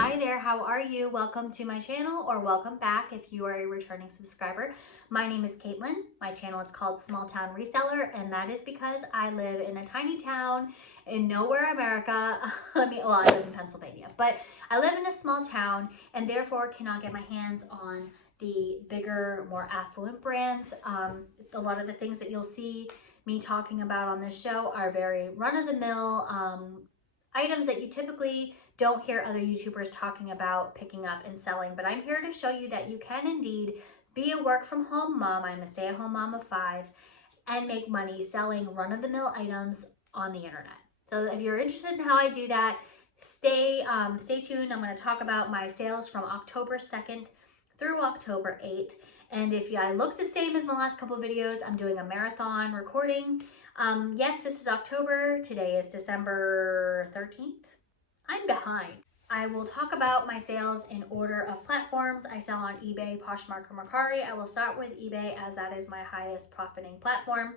Hi there, how are you? Welcome to my channel, or welcome back if you are a returning subscriber. My name is Caitlin. My channel is called Small Town Reseller, and that is because I live in a tiny town in nowhere America. I live in Pennsylvania, but I live in a small town and therefore cannot get my hands on the bigger, more affluent brands. A lot of the things that you'll see me talking about on this show are very run-of-the-mill items that you typically don't hear other YouTubers talking about picking up and selling, but I'm here to show you that you can indeed be a work from home mom. I'm a stay-at-home mom of 5 and make money selling run-of-the-mill items on the internet. So if you're interested in how I do that, stay tuned. I'm going to talk about my sales from October 2nd through October 8th. And if I look the same as my last couple of videos, I'm doing a marathon recording. Yes, this is October. Today is December 13th. I'm behind. I will talk about my sales in order of platforms. I sell on eBay, Poshmark, or Mercari. I will start with eBay as that is my highest profiting platform.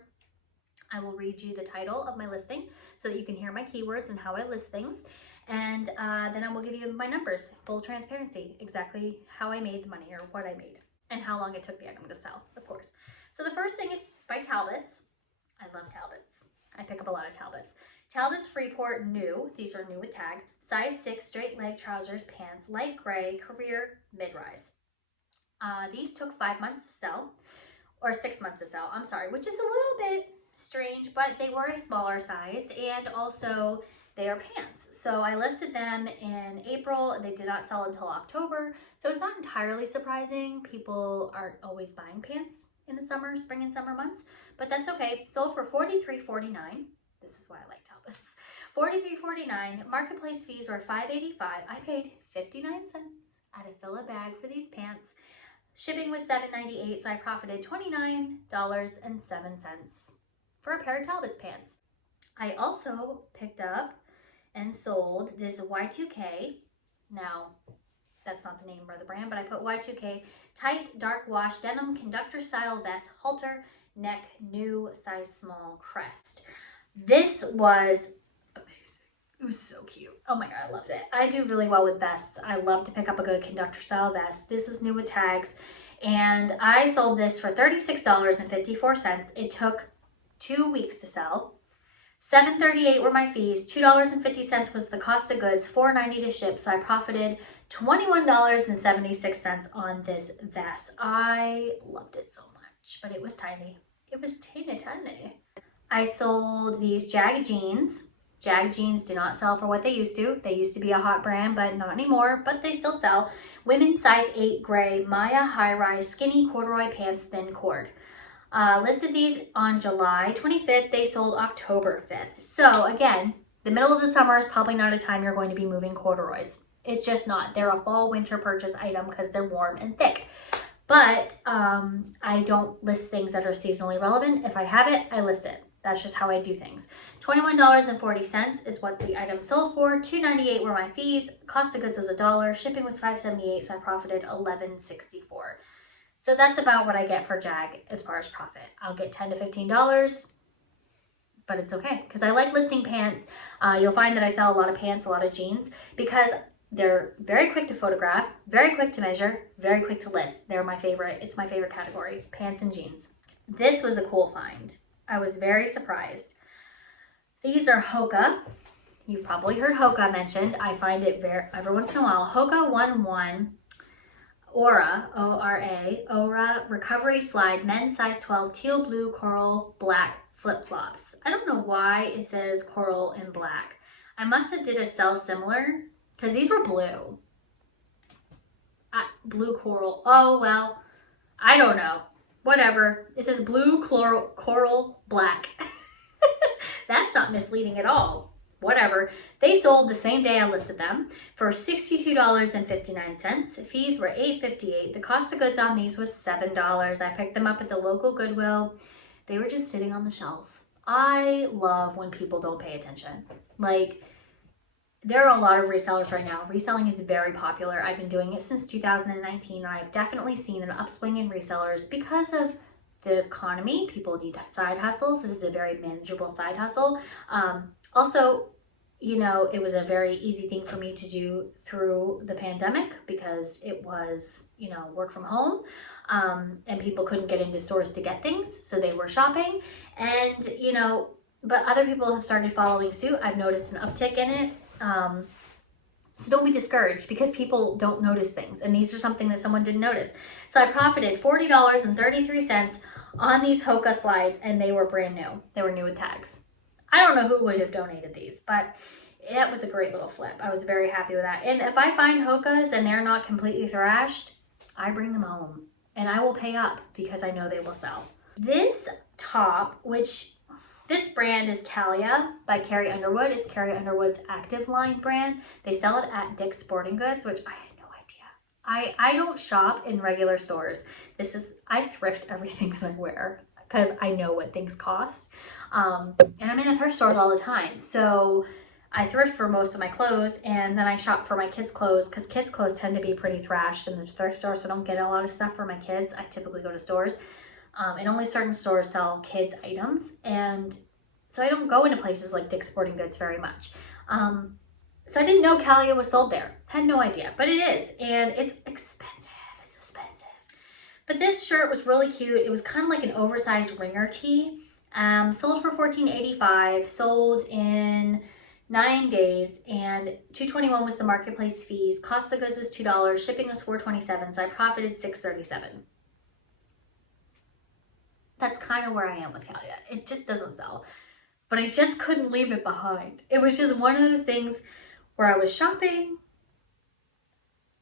I will read you the title of my listing so that you can hear my keywords and how I list things. And then I will give you my numbers, full transparency, exactly how I made the money or what I made and how long it took the item to sell, of course. So the first thing is by Talbots. I love Talbots. I pick up a lot of Talbots. Talbots Freeport new, these are new with tag, size 6 straight leg trousers, pants, light gray, career, mid-rise. These took 5 months to sell, or 6 months to sell, I'm sorry, which is a little bit strange, but they were a smaller size, and also they are pants. So I listed them in April. They did not sell until October, so it's not entirely surprising. People aren't always buying pants in the summer, spring and summer months, but that's okay. Sold for $43.49. This is why I like Talbots. $43.49. Marketplace fees were $5.85. I paid 59 cents at a fill a bag for these pants. Shipping was $7.98, so I profited $29.07 for a pair of Talbots pants. I also picked up and sold this Y2K. Now, that's not the name of the brand, but I put Y2K tight dark wash denim conductor style vest, halter, neck, new, size small, crest. This was amazing. It was so cute. Oh my God, I loved it. I do really well with vests. I love to pick up a good conductor style vest. This was new with tags, and I sold this for $36.54. It took 2 weeks to sell. $7.38 were my fees. $2.50 was the cost of goods. $4.90 to ship. So I profited $21.76 on this vest. I loved it so much, but it was tiny. It was teeny tiny. I sold these Jag jeans. Jag jeans do not sell for what they used to. They used to be a hot brand, but not anymore, but they still sell. Women's size 8 gray Maya high-rise skinny corduroy pants, thin cord. Listed these on July 25th. They sold October 5th. So again, the middle of the summer is probably not a time you're going to be moving corduroys. It's just not. They're a fall winter purchase item because they're warm and thick. But I don't list things that are seasonally relevant. If I have it, I list it. That's just how I do things. $21.40 is what the item sold for. $2.98 were my fees. Cost of goods was $1. Shipping was $5.78, so I profited $11.64. So that's about what I get for Jag as far as profit. I'll get $10 to $15, but it's okay because I like listing pants. You'll find that I sell a lot of pants, a lot of jeans, because they're very quick to photograph, very quick to measure, very quick to list. They're my favorite. It's my favorite category, pants and jeans. This was a cool find. I was very surprised. These are Hoka. You've probably heard Hoka mentioned. I find it every once in a while. Hoka 1-1 Aura, O-R-A, Aura Recovery Slide, men's size 12, teal blue, coral, black flip-flops. I don't know why it says coral and black. I must have did a sell similar because these were blue. Blue coral. Oh, well, I don't know. Whatever. It says blue, coral, black. That's not misleading at all. Whatever. They sold the same day I listed them for $62.59. Fees were $8.58. The cost of goods on these was $7. I picked them up at the local Goodwill. They were just sitting on the shelf. I love when people don't pay attention. Like, there are a lot of resellers right now. Reselling is very popular. I've been doing it since 2019, and I've definitely seen an upswing in resellers because of the economy. People need side hustles. This is a very manageable side hustle. Also, you know, it was a very easy thing for me to do through the pandemic because it was, you know, work from home, and people couldn't get into stores to get things, so they were shopping. And, you know, but other people have started following suit. I've noticed an uptick in it. So don't be discouraged because people don't notice things, and these are something that someone didn't notice. So I profited $40.33 on these Hoka slides, and they were brand new. They were new with tags. I don't know who would have donated these, but it was a great little flip. I was very happy with that. And if I find Hokas and they're not completely thrashed, I bring them home and I will pay up because I know they will sell. This top, which this brand is Calia by Carrie Underwood. It's Carrie Underwood's Active Line brand. They sell it at Dick's Sporting Goods, which I had no idea. I don't shop in regular stores. I thrift everything that I wear because I know what things cost. And I'm in the thrift stores all the time. So I thrift for most of my clothes, and then I shop for my kids' clothes because kids' clothes tend to be pretty thrashed in the thrift store, so I don't get a lot of stuff for my kids. I typically go to stores, and only certain stores sell kids' items, and so I don't go into places like Dick's Sporting Goods very much. So I didn't know Calia was sold there. Had no idea, but it is, and it's expensive. It's expensive. But this shirt was really cute. It was kind of like an oversized ringer tee. Sold for $14.85, sold in 9 days, and $2.21 was the marketplace fees. Cost of goods was $2, shipping was $4.27, so I profited $6.37. That's kind of where I am with Calia. It just doesn't sell, but I just couldn't leave it behind. It was just one of those things where I was shopping.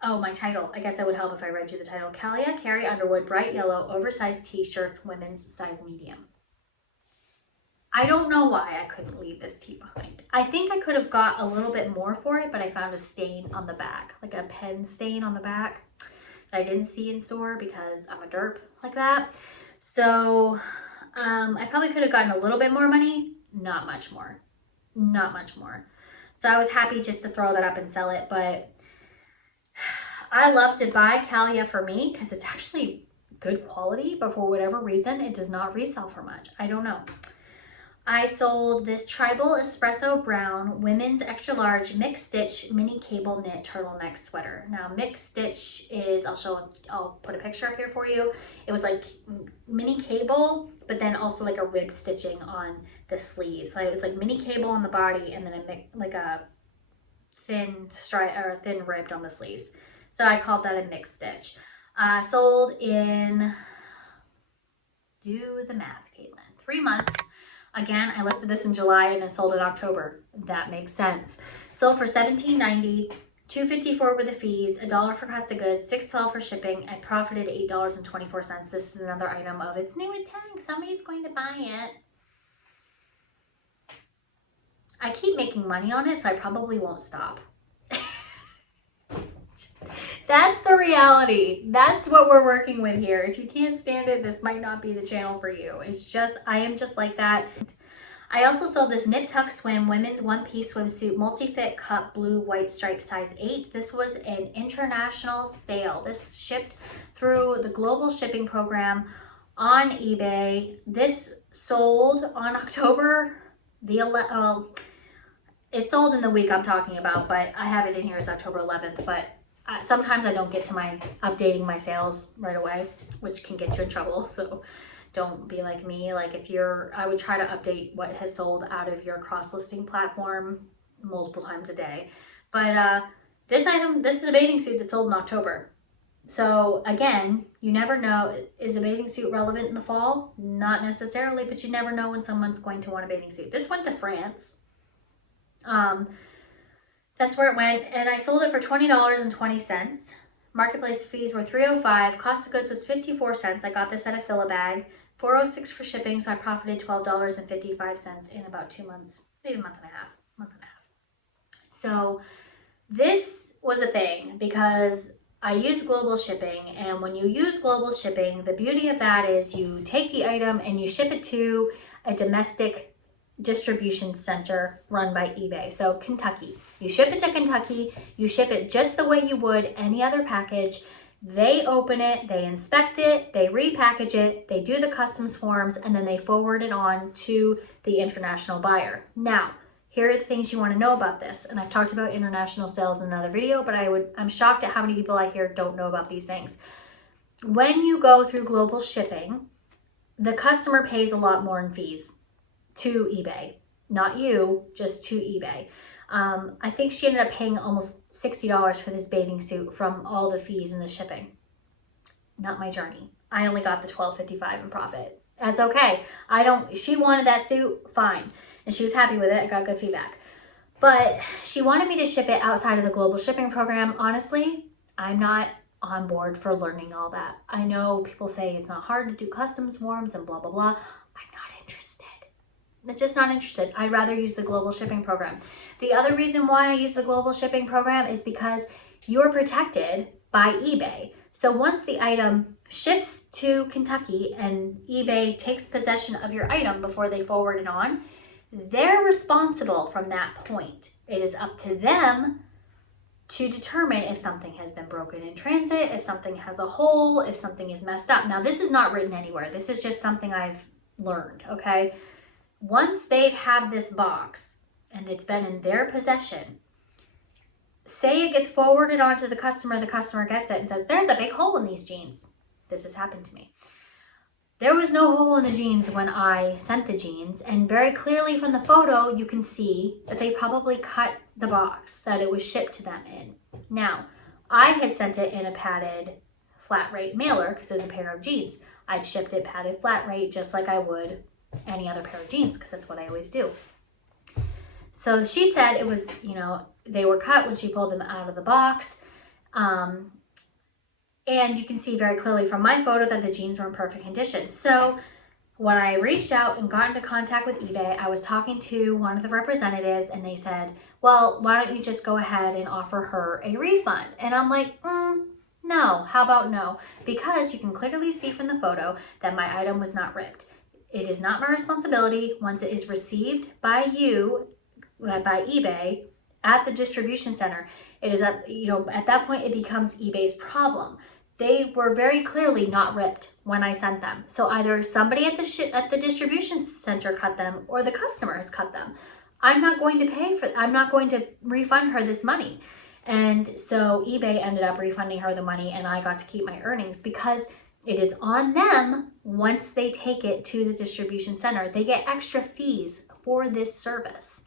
Oh, my title. I guess I would help if I read you the title. Calia Carrie Underwood Bright Yellow Oversized T-Shirts, Women's Size Medium. I don't know why I couldn't leave this tee behind. I think I could have got a little bit more for it, but I found a stain on the back, like a pen stain on the back that I didn't see in store because I'm a derp like that. So I probably could have gotten a little bit more money, not much more, not much more. So I was happy just to throw that up and sell it, but I love to buy Calia for me because it's actually good quality, but for whatever reason, it does not resell for much. I don't know. I sold this Tribal Espresso Brown Women's Extra Large Mixed Stitch Mini Cable Knit Turtleneck Sweater. Now Mixed Stitch is, I'll put a picture up here for you. It was like mini cable, but then also like a ribbed stitching on the sleeves. So it was like mini cable on the body and then like a thin stripe or thin ribbed on the sleeves. So I called that a mixed stitch. Sold in, do the math, Caitlin, 3 months. Again, I listed this in July and I sold in October. That makes sense. Sold for $17.90, $2.54 with the fees, $1 for cost of goods, $6.12 for shipping. I profited $8.24. This is another item of it's new with tag. Somebody's going to buy it. I keep making money on it, so I probably won't stop. That's the reality. That's what we're working with here. If you can't stand it, this might not be the channel for you. It's just, I am just like that. I also sold this Knit Tuck Swim Women's One-Piece Swimsuit Multi-Fit Cut Blue White Stripe size 8. This was an international sale. This shipped through the global shipping program on eBay. This sold on October the 11th. It sold in the week I'm talking about, but I have it in here as October 11th, but sometimes I don't get to updating my sales right away, which can get you in trouble. So don't be like me. Like I would try to update what has sold out of your cross-listing platform multiple times a day. But this is a bathing suit that sold in October. So again, you never know. Is a bathing suit relevant in the fall? Not necessarily, but you never know when someone's going to want a bathing suit. This went to France. That's where it went, and I sold it for $20.20. Marketplace fees were $3.05. Cost of goods was 54 cents. I got this at a fill-a-bag. $4.06 for shipping, so I profited $12.55 in about 2 months, maybe a month and a half. So this was a thing because I use global shipping, and when you use global shipping, the beauty of that is you take the item and you ship it to a domestic distribution center run by eBay. So Kentucky, you ship it to Kentucky, you ship it just the way you would any other package. They open it, they inspect it, they repackage it, they do the customs forms, and then they forward it on to the international buyer. Now, here are the things you want to know about this. And I've talked about international sales in another video, but I'm shocked at how many people I hear don't know about these things. When you go through global shipping, the customer pays a lot more in fees to eBay. Not you, just to eBay. I think she ended up paying almost $60 for this bathing suit from all the fees and the shipping. Not my journey. I only got the $12.55 in profit. That's okay. She wanted that suit, fine. And she was happy with it. I got good feedback. But she wanted me to ship it outside of the global shipping program. Honestly, I'm not on board for learning all that. I know people say it's not hard to do customs forms and blah, blah, blah. I'm not interested. I'm just not interested. I'd rather use the global shipping program. The other reason why I use the global shipping program is because you're protected by eBay. So once the item ships to Kentucky and eBay takes possession of your item before they forward it on, they're responsible from that point. It is up to them to determine if something has been broken in transit, if something has a hole, if something is messed up. Now, this is not written anywhere. This is just something I've learned, okay? Once they've had this box and it's been in their possession, say it gets forwarded on to the customer gets it and says, there's a big hole in these jeans. This has happened to me. There was no hole in the jeans when I sent the jeans, and very clearly from the photo, you can see that they probably cut the box that it was shipped to them in. Now, I had sent it in a padded flat rate mailer because it was a pair of jeans. I'd shipped it padded flat rate just like I would any other pair of jeans because that's what I always do. So she said it was, they were cut when she pulled them out of the box. And you can see very clearly from my photo that the jeans were in perfect condition. So when I reached out and got into contact with eBay, I was talking to one of the representatives and they said, well, why don't you just go ahead and offer her a refund? And I'm like, no, how about no? Because you can clearly see from the photo that my item was not ripped. It is not my responsibility once it is received by you, by eBay at the distribution center. It is at that point it becomes eBay's problem. They were very clearly not ripped when I sent them. So either somebody at the distribution center cut them or the customers cut them. I'm not going to refund her this money. And so eBay ended up refunding her the money and I got to keep my earnings because it is on them once they take it to the distribution center. They get extra fees for this service.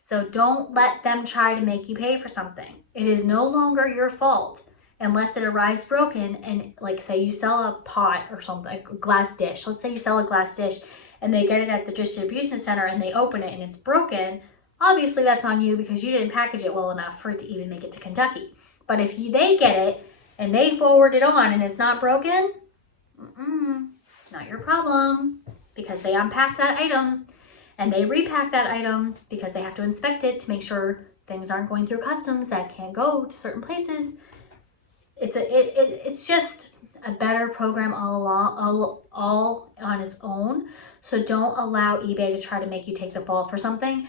So don't let them try to make you pay for something. It is no longer your fault unless it arrives broken and like say you sell a pot or something, a glass dish. Let's say you sell a glass dish and they get it at the distribution center and they open it and it's broken. Obviously that's on you because you didn't package it well enough for it to even make it to Kentucky. But if they get it and they forward it on and it's not broken, not your problem because they unpacked that item and they repack that item because they have to inspect it to make sure things aren't going through customs that can't go to certain places. It's just a better program all on its own. So don't allow eBay to try to make you take the fall for something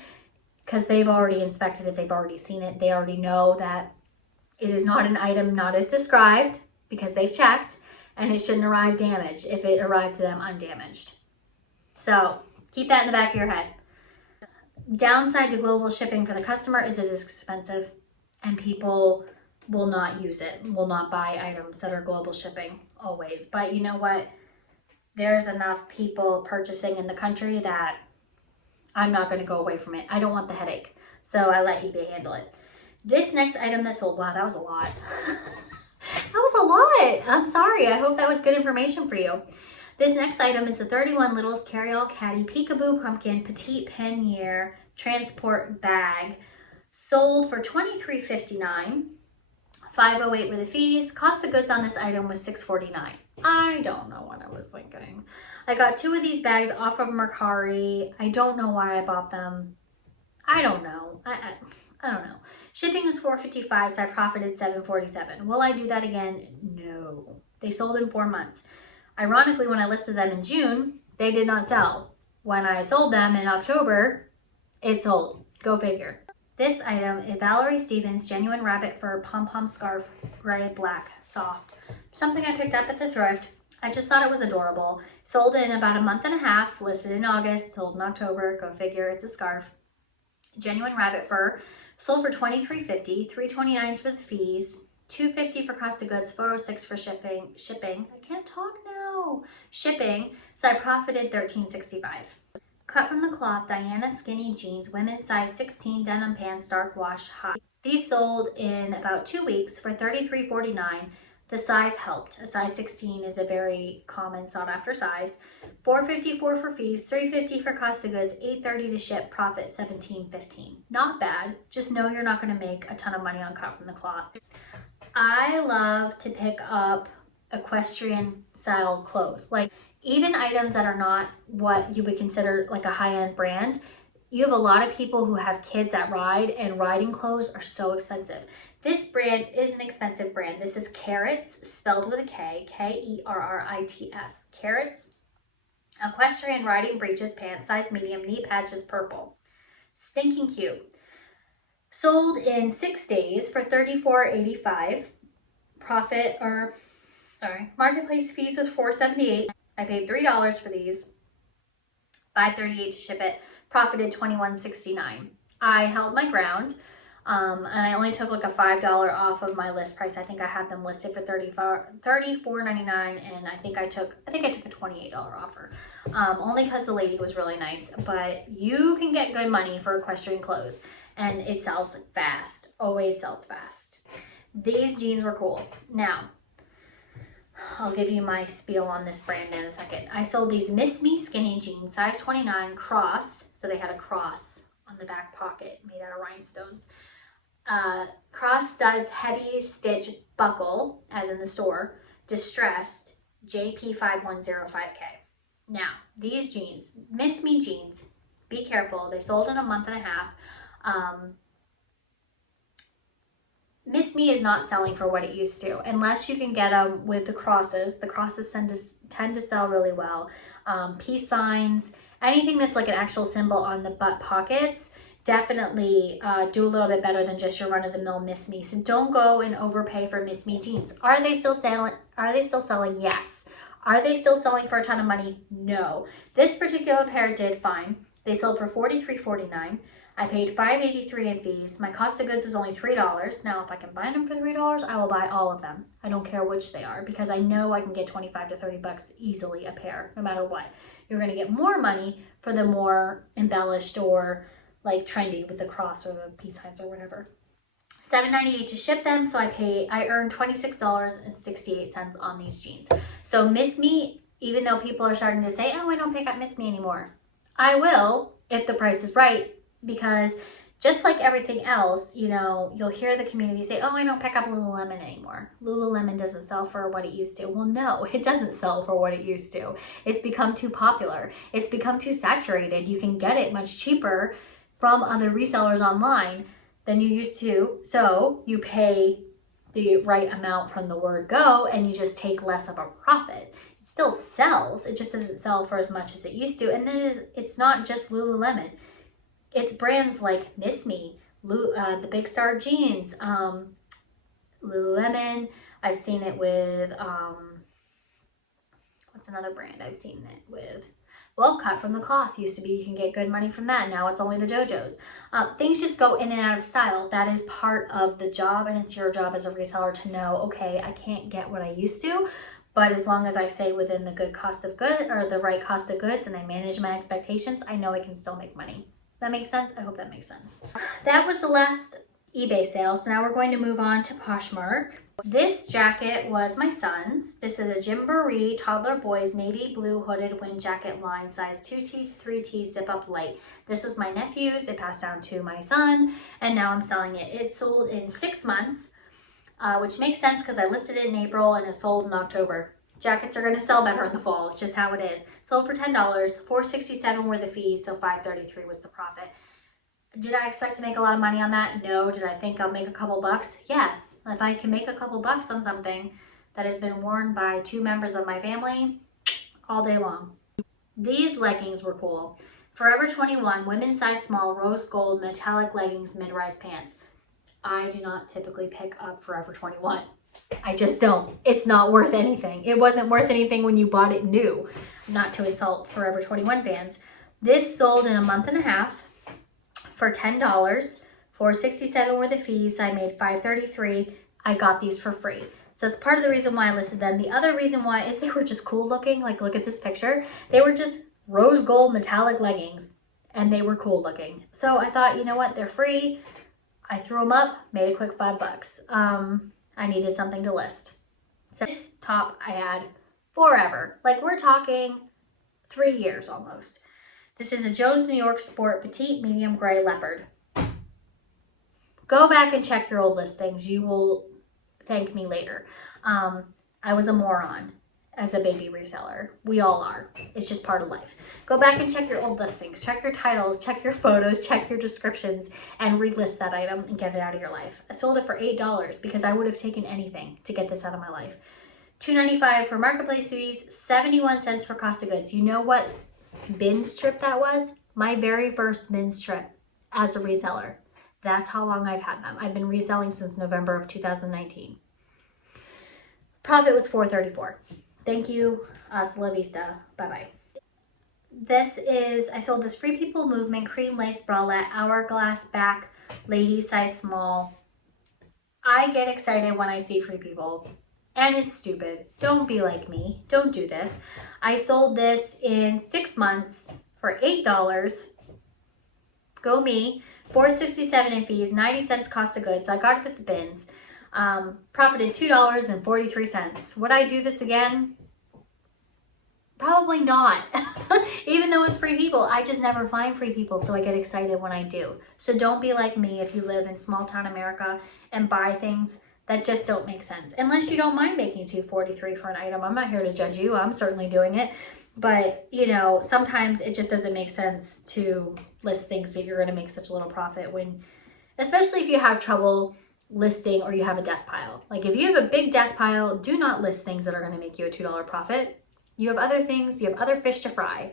because they've already inspected it. They've already seen it. They already know that it is not an item not as described because they've checked and it shouldn't arrive damaged if it arrived to them undamaged. So keep that in the back of your head. Downside to global shipping for the customer is it is expensive and people will not use it, will not buy items that are global shipping always. But you know what? There's enough people purchasing in the country that I'm not going to go away from it. I don't want the headache. So I let eBay handle it. This next item that sold, wow, that was a lot. That was a lot. I'm sorry. I hope that was good information for you. This next item is the 31 Littles Carry-All Caddy Peekaboo Pumpkin Petite Pannier Transport Bag. Sold for $23.59. $5.08 were the fees. Cost of goods on this item was $6.49. I don't know what I was thinking. I got 2 of these bags off of Mercari. I don't know why I bought them. I don't know. I don't know. Shipping was $4.55, so I profited $7.47. Will I do that again? No. They sold in 4 months. Ironically, when I listed them in June, they did not sell. When I sold them in October, it sold. Go figure. This item is Valerie Stevens Genuine Rabbit Fur Pom-Pom Scarf, Gray Black Soft. Something I picked up at the thrift. I just thought it was adorable. Sold in about a month and a half, listed in August, sold in October. Go figure, it's a scarf. Genuine rabbit fur, sold for $23.50, $3.29 for the fees, $2.50 for cost of goods, $4.06 for shipping. I can't talk now. Shipping. So I profited $13.65. Cut from the cloth, Diana skinny jeans, women's size 16, denim pants, dark wash, high. These sold in about 2 weeks for $33.49. The size helped. A size 16 is a very common sought after size. $4.54 for fees, $3.50 for cost of goods, $8.30 to ship, profit $17.15. Not bad. Just know you're not going to make a ton of money on cut from the cloth. I love to pick up equestrian style clothes, like even items that are not what you would consider like a high-end brand. You have a lot of people who have kids that ride, and riding clothes are so expensive. This brand is an expensive brand. This is Carrots, spelled with a K, Kerrits. Carrots, equestrian riding breeches, pants, size medium, knee patches, purple. Stinking cute. Sold in 6 days for $34.85. Marketplace fees was $4.78. I paid $3 for these. $5.38 to ship it. Profited $21.69. I held my ground, and I only took like a $5 off of my list price. I think I had them listed for $34.99, and I think I took a $28 offer. Only because the lady was really nice. But you can get good money for equestrian clothes, and it sells fast. Always sells fast. These jeans were cool. Now, I'll give you my spiel on this brand in a second. I sold these Miss Me skinny jeans, size 29, cross. So they had a cross on the back pocket made out of rhinestones. Cross studs, heavy stitch buckle, as in the store, distressed, JP5105K. Now, these jeans, Miss Me jeans, be careful. They sold in a month and a half. Miss Me is not selling for what it used to, unless you can get them with the crosses. The crosses tend to sell really well. Peace signs, anything that's like an actual symbol on the butt pockets, definitely do a little bit better than just your run-of-the-mill Miss Me. So don't go and overpay for Miss Me jeans. Are they still selling? Yes. Are they still selling for a ton of money? No. This particular pair did fine. They sold for $43.49. I paid $5.83 in fees. My cost of goods was only $3. Now, if I can buy them for $3, I will buy all of them. I don't care which they are, because I know I can get 25 to 30 bucks easily a pair, no matter what. You're going to get more money for the more embellished or like trendy with the cross or the peace signs or whatever. $7.98 to ship them, so I earned $26.68 on these jeans. So Miss Me, even though people are starting to say, oh, I don't pick up Miss Me anymore, I will if the price is right. Because just like everything else, you know, you'll hear the community say, oh, I don't pick up Lululemon anymore. Lululemon doesn't sell for what it used to. Well, no, it doesn't sell for what it used to. It's become too popular. It's become too saturated. You can get it much cheaper from other resellers online than you used to. So you pay the right amount from the word go, and you just take less of a profit. It still sells. It just doesn't sell for as much as it used to. And then it's not just Lululemon. It's brands like Miss Me, the Big Star Jeans, Lululemon. I've seen it with, what's another brand I've seen it with? Well, Cut from the Cloth. Used to be you can get good money from that. Now it's only the dojos. Things just go in and out of style. That is part of the job, and it's your job as a reseller to know, okay, I can't get what I used to, but as long as I stay within the good cost of goods or the right cost of goods and I manage my expectations, I know I can still make money. That makes sense? I hope that makes sense. That was the last eBay sale. So now we're going to move on to Poshmark. This jacket was my son's. This is a Gymboree Toddler Boys Navy Blue Hooded Wind Jacket line, size 2T, 3T, zip up light. This was my nephew's. It passed down to my son, and now I'm selling it. It sold in 6 months, which makes sense because I listed it in April and it sold in October. Jackets are going to sell better in the fall. It's just how it is. Sold for $10. $4.67 were the fees, so $5.33 was the profit. Did I expect to make a lot of money on that? No. Did I think I'll make a couple bucks? Yes. If I can make a couple bucks on something that has been worn by 2 members of my family, all day long. These leggings were cool. Forever 21, women's size small, rose gold, metallic leggings, mid-rise pants. I do not typically pick up Forever 21. I just don't. It's not worth anything. It wasn't worth anything when you bought it new. Not to insult Forever 21 fans. This sold in a month and a half for $10. $4.67 were the fees, so I made $5.33. I got these for free. So that's part of the reason why I listed them. The other reason why is they were just cool looking. Like, look at this picture. They were just rose gold metallic leggings, and they were cool looking. So I thought, you know what, they're free. I threw them up, made a quick $5. I needed something to list. So this top I had forever. Like, we're talking 3 years almost. This is a Jones New York Sport Petite Medium Gray Leopard. Go back and check your old listings. You will thank me later. I was a moron as a baby reseller. We all are. It's just part of life. Go back and check your old listings. Check your titles, check your photos, check your descriptions, and relist that item and get it out of your life. I sold it for $8 because I would have taken anything to get this out of my life. $2.95 for marketplace fees, 71 cents for cost of goods. You know what bins trip that was? My very first bins trip as a reseller. That's how long I've had them. I've been reselling since November of 2019. Profit was $4.34. Thank you. Hasta la vista. Bye-bye. This is, I sold this Free People Movement cream lace bralette, hourglass back, ladies size small. I get excited when I see Free People, and it's stupid. Don't be like me. Don't do this. I sold this in 6 months for $8. Go me. $4.67 in fees, 90 cents cost of goods. So I got it at the bins. Profited $2.43. Would I do this again? Probably not. Even though it's Free People, I just never find Free People, so I get excited when I do. So don't be like me if you live in small town America and buy things that just don't make sense. Unless you don't mind making $2.43 for an item. I'm not here to judge you. I'm certainly doing it. But, you know, sometimes it just doesn't make sense to list things that you're going to make such a little profit when, especially if you have trouble listing or you have a death pile. Like, if you have a big death pile, do not list things that are going to make you a $2 profit. You have other things, you have other fish to fry.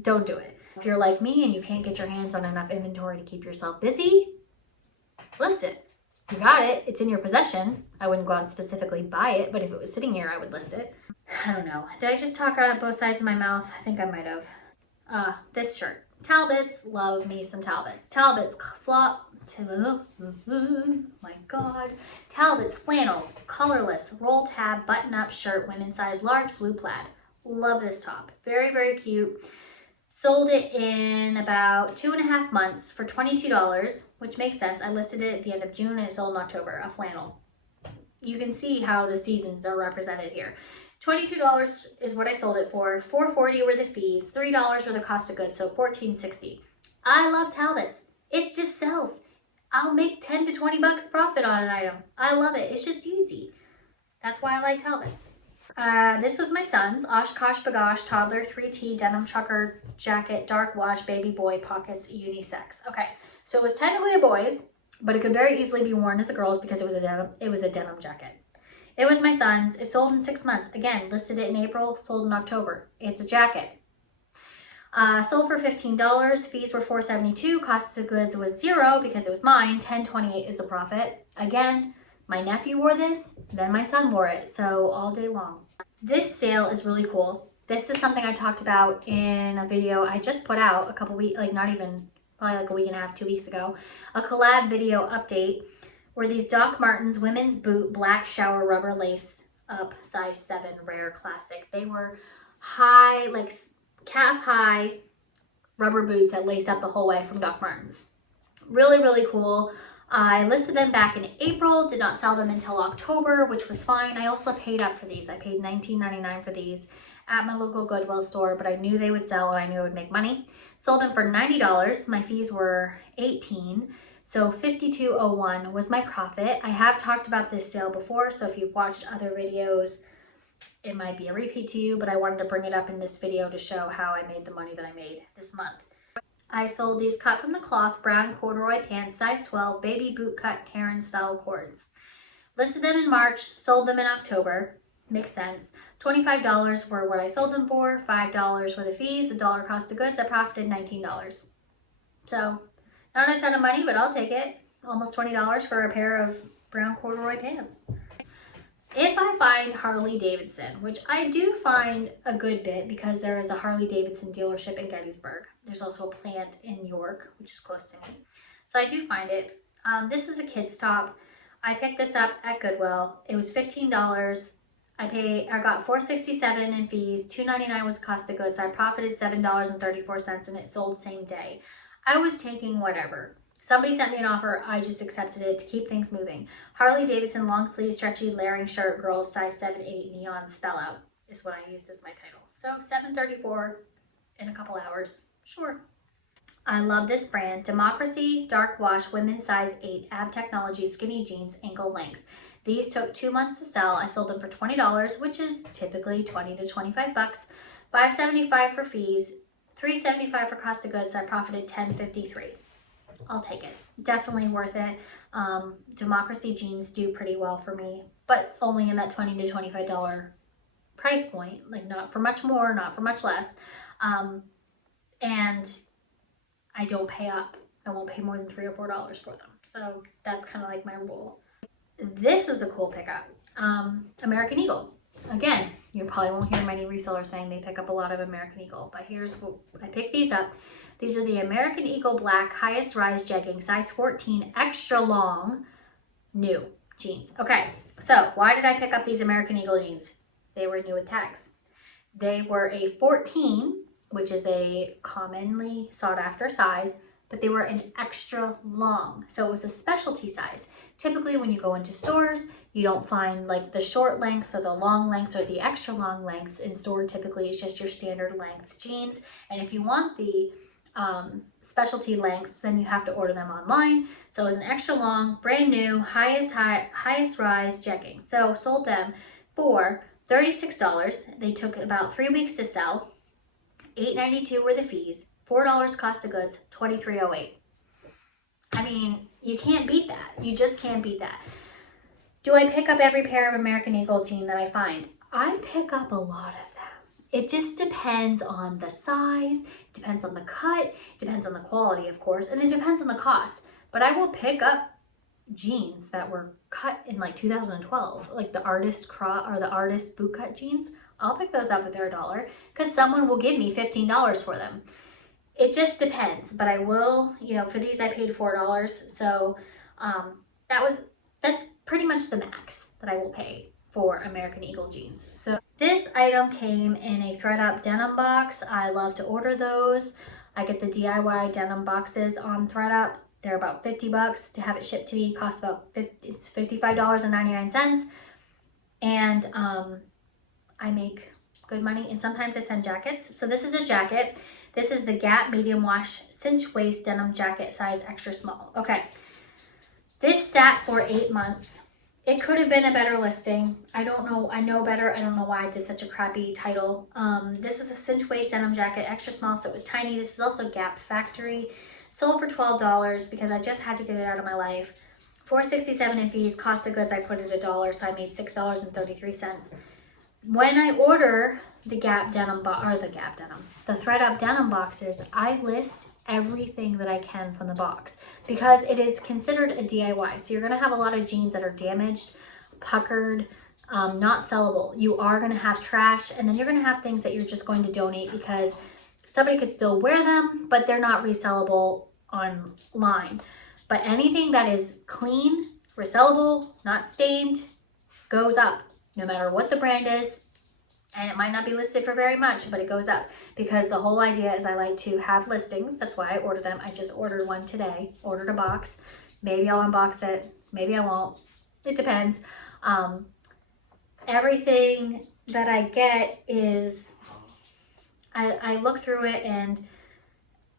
Don't do it. If you're like me and you can't get your hands on enough inventory to keep yourself busy, list it. You got it. It's in your possession. I wouldn't go out and specifically buy it, but if it was sitting here, I would list it. I don't know. Did I just talk out of both sides of my mouth? I think I might have. This shirt. Talbots. Love me some Talbots. Talbots flop. My God. Talbots flannel, colorless, roll tab, button up shirt, women's size, large blue plaid. Love this top. Very, very cute. Sold it in about 2.5 months for $22, which makes sense. I listed it at the end of June and it sold in October, a flannel. You can see how the seasons are represented here. $22 is what I sold it for. $4.40 were the fees. $3 were the cost of goods, so $14.60. I love Talbots. It just sells. I'll make 10 to 20 bucks profit on an item. I love it. It's just easy. That's why I like Talbots. This was my son's Oshkosh Bagosh Toddler 3T Denim Trucker Jacket, Dark Wash, Baby Boy Pockets, Unisex. Okay, so it was technically a boy's, but it could very easily be worn as a girl's because it was a denim jacket. It was my son's. It sold in 6 months. Again, listed it in April, sold in October. It's a jacket. Sold for $15. Fees were $4.72. Cost of goods was $0 because it was mine. $10.28 is the profit. Again, my nephew wore this, then my son wore it. So all day long. This sale is really cool. This is something I talked about in a video I just put out a couple weeks, like not even, probably like a week and a half, 2 weeks ago. A collab video update were these Doc Martens women's boot black shower rubber lace up size 7 rare classic. They were high, like calf high rubber boots that lace up the whole way from Doc Martens. Really, really cool. I listed them back in April, did not sell them until October, which was fine. I also paid up for these. I paid $19.99 for these at my local Goodwill store, but I knew they would sell and I knew I would make money. Sold them for $90. My fees were $18. So $52.01 was my profit. I have talked about this sale before, so if you've watched other videos, it might be a repeat to you, but I wanted to bring it up in this video to show how I made the money that I made this month. I sold these cut from the cloth brown corduroy pants, size 12, baby boot cut Karen style cords. Listed them in March, sold them in October. Makes sense. $25 were what I sold them for, $5 were the fees, $1 cost of goods. I profited $19. So not a ton of money, but I'll take it. Almost $20 for a pair of brown corduroy pants. If I find Harley Davidson, which I do find a good bit because there is a Harley Davidson dealership in Gettysburg. There's also a plant in York, which is close to me. So I do find it. This is a kid's top. I picked this up at Goodwill. It was $15. I got $4.67 in fees. $2.99 was the cost of goods. So I profited $7.34 and it sold same day. I was taking whatever. Somebody sent me an offer, I just accepted it to keep things moving. Harley Davidson long sleeve stretchy layering shirt, girls size 7-8 neon spell out is what I used as my title. So $7.34 in a couple hours, sure. I love this brand, Democracy Dark Wash Women's size 8 Ab Technology skinny jeans ankle length. These took 2 months to sell. I sold them for $20, which is typically 20 to 25 bucks. $5.75 for fees, $3.75 for cost of goods, so I profited $10.53. I'll take it. Definitely worth it. Democracy jeans do pretty well for me, but only in that $20 to $25 price point, like not for much more, not for much less. And I don't pay up. I won't pay more than $3 or $4 for them. So that's kind of like my rule. This was a cool pickup. American Eagle. Again, you probably won't hear many resellers saying they pick up a lot of American Eagle, but here's what I picked these up. These are the American Eagle Black Highest Rise Jegging, size 14, extra long, new jeans. Okay, so why did I pick up these American Eagle jeans? They were new with tags. They were a 14, which is a commonly sought after size, but they were an extra long. So it was a specialty size. Typically when you go into stores, you don't find like the short lengths or the long lengths or the extra long lengths in store. Typically it's just your standard length jeans. And if you want the specialty lengths, then you have to order them online. So it was an extra long, brand new, highest rise jegging. So sold them for $36. They took about 3 weeks to sell. $8.92 were the fees. $4 cost of goods. $23.08. I mean, you can't beat that. You just can't beat that. Do I pick up every pair of American Eagle jean that I find? I pick up a lot of them. It just depends on the size, depends on the cut, depends on the quality, of course, and it depends on the cost. But I will pick up jeans that were cut in like 2012, like the artist bootcut jeans. I'll pick those up if they're $1 because someone will give me $15 for them. It just depends, but I will, for these I paid $4, so that's pretty much the max that I will pay for American Eagle jeans. So this item came in a thread-up denim box. I love to order those. I get the DIY denim boxes on thread-up. They're about 50 bucks to have it shipped to me. Costs about it's $55.99, and I make good money. And sometimes I send jackets. So this is a jacket. This is the Gap medium wash cinch waist denim jacket, size extra small. Okay, this sat for 8 months. It could have been a better listing. I don't know. I know better. I don't know why I did such a crappy title. This is a cinch waist denim jacket, extra small, so it was tiny. This is also Gap Factory. Sold for $12 because I just had to get it out of my life. $4.67 in fees. Cost of goods, I put it $1, so I made $6.33. When I order the Gap denim the thread up denim boxes, I list everything that I can from the box because it is considered a DIY. So you're gonna have a lot of jeans that are damaged, puckered, not sellable. You are gonna have trash, and then you're gonna have things that you're just going to donate because somebody could still wear them, but they're not resellable online. But anything that is clean, resellable, not stained, goes up, no matter what the brand is. And it might not be listed for very much, but it goes up because the whole idea is I like to have listings. That's why I order them. I just ordered one today, ordered a box. Maybe I'll unbox it. Maybe I won't. It depends. Everything that I get is, I look through it and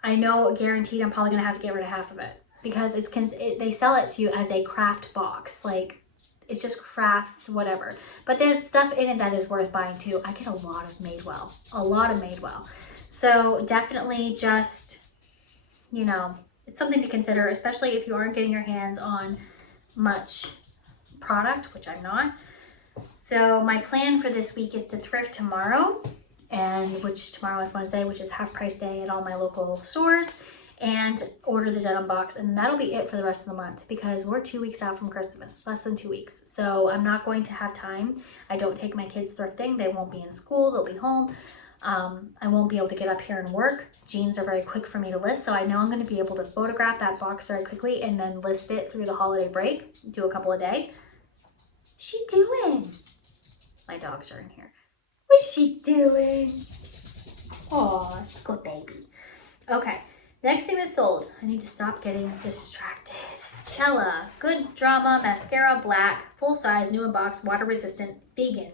I know guaranteed I'm probably going to have to get rid of half of it because they sell it to you as a craft box. Like, it's just crafts, whatever. But there's stuff in it that is worth buying too. I get a lot of Madewell. So definitely just, it's something to consider, especially if you aren't getting your hands on much product, which I'm not. So my plan for this week is to thrift tomorrow, which tomorrow is Wednesday, which is half price day at all my local stores. and order the denim box, and that'll be it for the rest of the month because we're 2 weeks out from Christmas, less than 2 weeks. So I'm not going to have time. I don't take my kids thrifting. They won't be in school, they'll be home. I won't be able to get up here and work. Jeans are very quick for me to list, so I know I'm going to be able to photograph that box very quickly and then list it through the holiday break, do a couple a day. What's she doing? My dogs are in here. What's she doing? Oh, she's a good baby. Okay, next thing that sold. I need to stop getting distracted. Cella, good drama, mascara, black, full size, new in box, water resistant, vegan.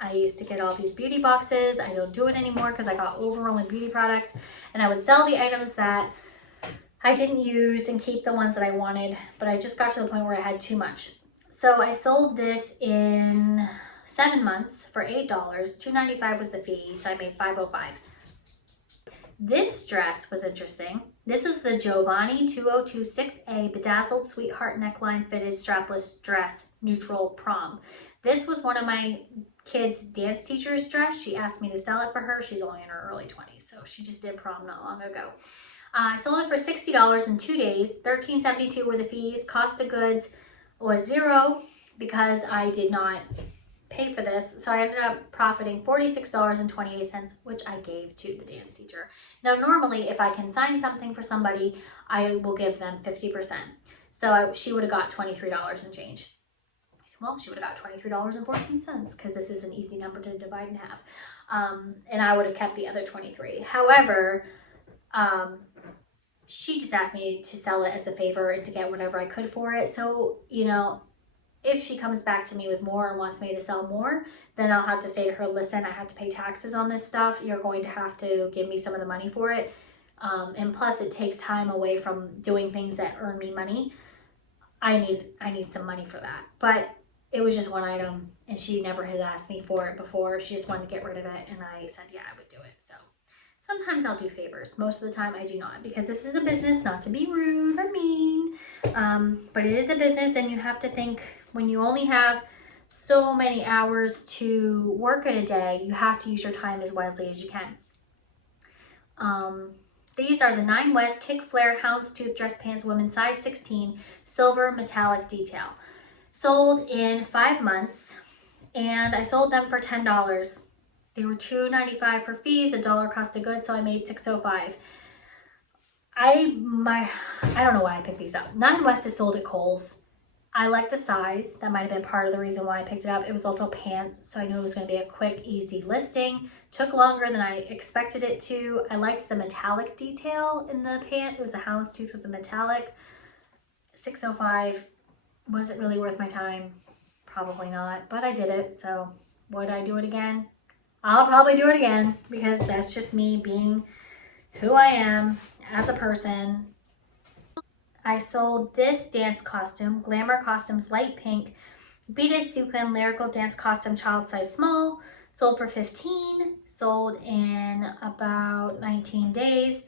I used to get all these beauty boxes. I don't do it anymore because I got overrun with beauty products, and I would sell the items that I didn't use and keep the ones that I wanted, but I just got to the point where I had too much. So I sold this in 7 months for $8. $2.95 was the fee, so I made $5.05. This dress was interesting. This is the Giovanni 2026A Bedazzled Sweetheart Neckline Fitted Strapless Dress Neutral Prom. This was one of my kids' dance teacher's dress. She asked me to sell it for her. She's only in her early 20s, so she just did prom not long ago. I sold it for $60 in 2 days. $13.72 were the fees. Cost of goods was $0 because I did not pay for this. So I ended up profiting $46.28, which I gave to the dance teacher. Now, normally, if I can sign something for somebody, I will give them 50%. So she would have got $23 and change. Well, she would have got $23.14 because this is an easy number to divide in half. And I would have kept the other 23. However, she just asked me to sell it as a favor and to get whatever I could for it. So, you know, if she comes back to me with more and wants me to sell more, then I'll have to say to her, listen, I have to pay taxes on this stuff. You're going to have to give me some of the money for it. And plus it takes time away from doing things that earn me money. I need some money for that. But it was just one item and she never had asked me for it before. She just wanted to get rid of it. And I said, yeah, I would do it. So sometimes I'll do favors. Most of the time I do not, because this is a business, not to be rude or mean. But it is a business, and you have to think, when you only have so many hours to work in a day, you have to use your time as wisely as you can. These are the 9 West Kick Flare Houndstooth Dress Pants Women's size 16 silver metallic detail. Sold in 5 months, and I sold them for $10. They were $2.95 for fees, $1 cost of goods, so I made $6.05. I don't know why I picked these up. 9 West is sold at Kohl's. I like the size. That might have been part of the reason why I picked it up. It was also pants, so I knew it was going to be a quick, easy listing. Took longer than I expected it to. I liked the metallic detail in the pant. It was a houndstooth with the metallic. $6.05. Was it really worth my time? Probably not, but I did it, so would I do it again? I'll probably do it again, because that's just me being who I am as a person. I sold this dance costume, Glamour Costumes Light Pink, Beaded Sequin Lyrical Dance Costume Child Size Small, sold for $15, sold in about 19 days.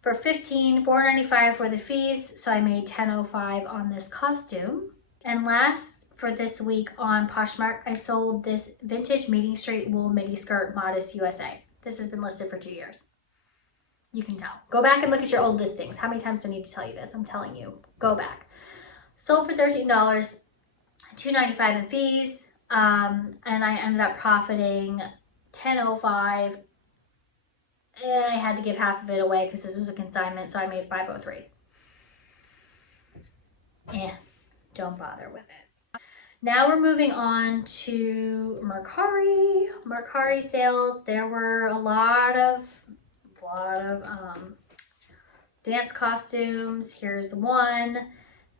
For $15, $4.95 for the fees, so I made $10.05 on this costume. And last for this week on Poshmark, I sold this vintage meeting straight wool midi skirt, Modest USA. This has been listed for 2 years. You can tell. Go back and look at your old listings. How many times do I need to tell you this? I'm telling you. Go back. Sold for $13, $2.95 in fees, and I ended up profiting $10.05. I had to give half of it away because this was a consignment, so I made $5.03. Don't bother with it. Now we're moving on to Mercari. Mercari sales. There were a lot of dance costumes. Here's one.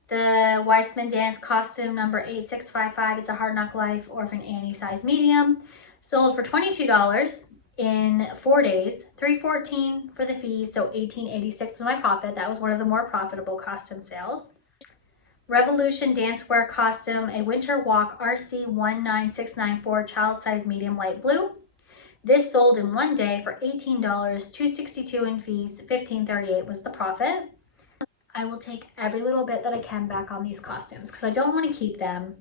The Weissman dance costume number 8655. It's a Hard Knock Life Orphan Annie size medium. Sold for $22 in 4 days. $3.14 for the fees, so $18.86 was my profit. That was one of the more profitable costume sales. Revolution Dancewear Costume, a Winter Walk RC 19694 child size medium light blue. This sold in 1 day for $18, $2.62 in fees, $15.38 was the profit. I will take every little bit that I can back on these costumes because I don't want to keep them.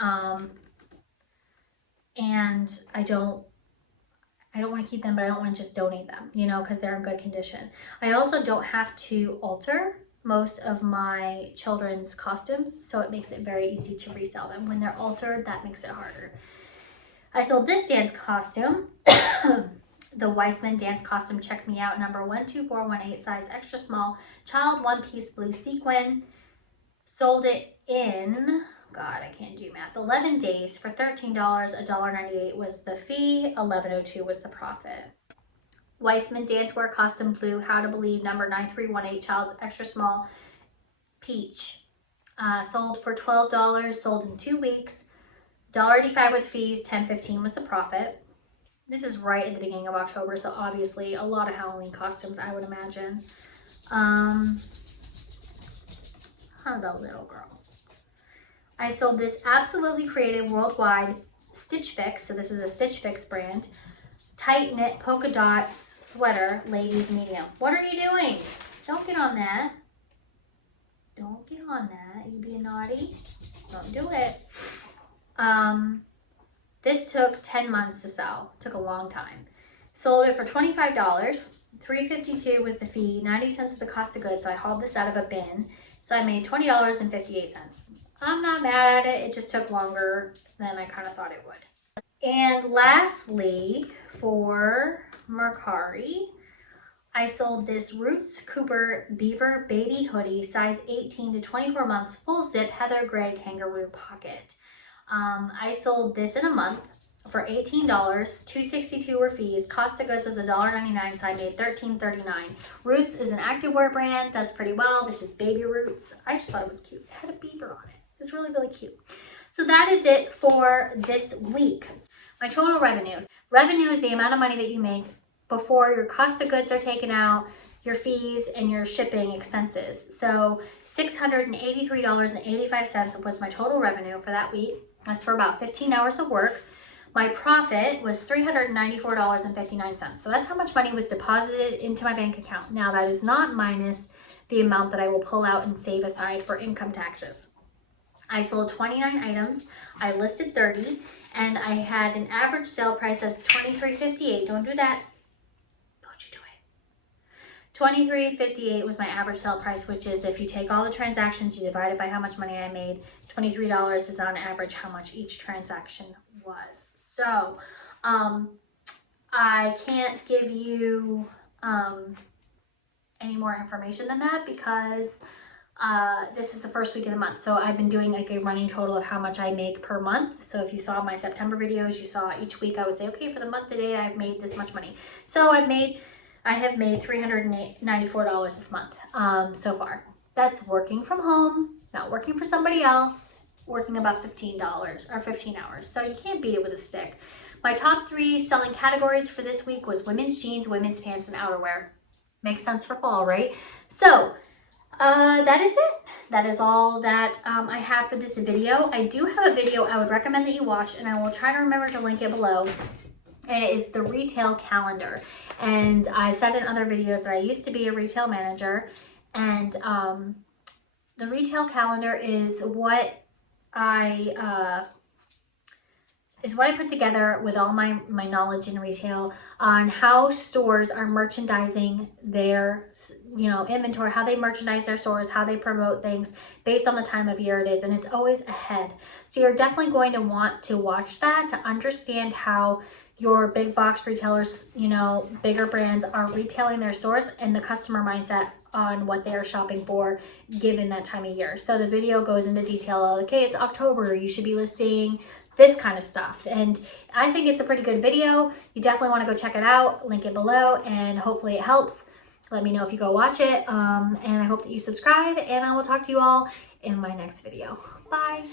And I I don't want to keep them, but I don't want to just donate them, you know, because they're in good condition. I also don't have to alter most of my children's costumes, so it makes it very easy to resell them. When they're altered, that makes it harder. I sold this dance costume. The Weissman dance costume, check me out, number 12418, size extra small, child one-piece blue sequin. Sold it in, God, I can't do math, 11 days for $13. $1.98 was the fee, $11.02 was the profit. Weissman dancewear costume blue, How to Believe, number 9318, child's extra small, peach. Sold for $12, sold in 2 weeks, $1.85 with fees, $10.15 was the profit. This is right at the beginning of October, so obviously a lot of Halloween costumes, I would imagine. Hello, little girl. I sold this absolutely creative worldwide Stitch Fix, so this is a Stitch Fix brand, tight knit polka dot sweater, ladies medium. What are you doing? Don't get on that. Don't get on that. You being naughty? Don't do it. This took 10 months to sell. Took a long time. Sold it for $25. $3.52 was the fee. 90 cents was the cost of goods. So I hauled this out of a bin. So I made $20.58. I'm not mad at it. It just took longer than I kind of thought it would. And lastly, for Mercari, I sold this Roots Cooper Beaver Baby Hoodie, size 18 to 24 months, full zip, heather gray kangaroo pocket. I sold this in a month for $18, $2.62 were fees, cost of goods was $1.99, so I made $13.39. Roots is an activewear brand, does pretty well. This is Baby Roots. I just thought it was cute. It had a beaver on it. It's really, really cute. So that is it for this week. My total revenue. Revenue is the amount of money that you make before your cost of goods are taken out, your fees, and your shipping expenses. So $683.85 was my total revenue for that week. That's for about 15 hours of work. My profit was $394.59. So that's how much money was deposited into my bank account. Now that is not minus the amount that I will pull out and save aside for income taxes. I sold 29 items. I listed 30, and I had an average sale price of $23.58. Don't do that. Don't you do it. $23.58 was my average sale price, which is if you take all the transactions, you divide it by how much money I made. $23 is on average how much each transaction was. So I can't give you any more information than that because this is the first week of the month. So I've been doing like a running total of how much I make per month. So if you saw my September videos, you saw each week I would say, okay, for the month to date, I've made this much money. So I have made $394 this month so far. That's working from home, not working for somebody else, working about $15 or 15 hours. So you can't beat it with a stick. My top 3 selling categories for this week was women's jeans, women's pants, and outerwear. Makes sense for fall, right? So that is it. That is all that I have for this video. I do have a video I would recommend that you watch, and I will try to remember to link it below. And it is the retail calendar. And I've said in other videos that I used to be a retail manager, and the retail calendar is what I put together with all my knowledge in retail on how stores are merchandising their inventory, how they merchandise their stores, how they promote things based on the time of year it is, and it's always ahead. So you're definitely going to want to watch that to understand how your big box retailers, bigger brands are retailing their stores and the customer mindset on what they are shopping for given that time of year. So the video goes into detail of, okay, it's October, you should be listing this kind of stuff. And I think it's a pretty good video. You definitely want to go check it out, link it below, and hopefully it helps. Let me know if you go watch it, and I hope that you subscribe, and I will talk to you all in my next video. Bye.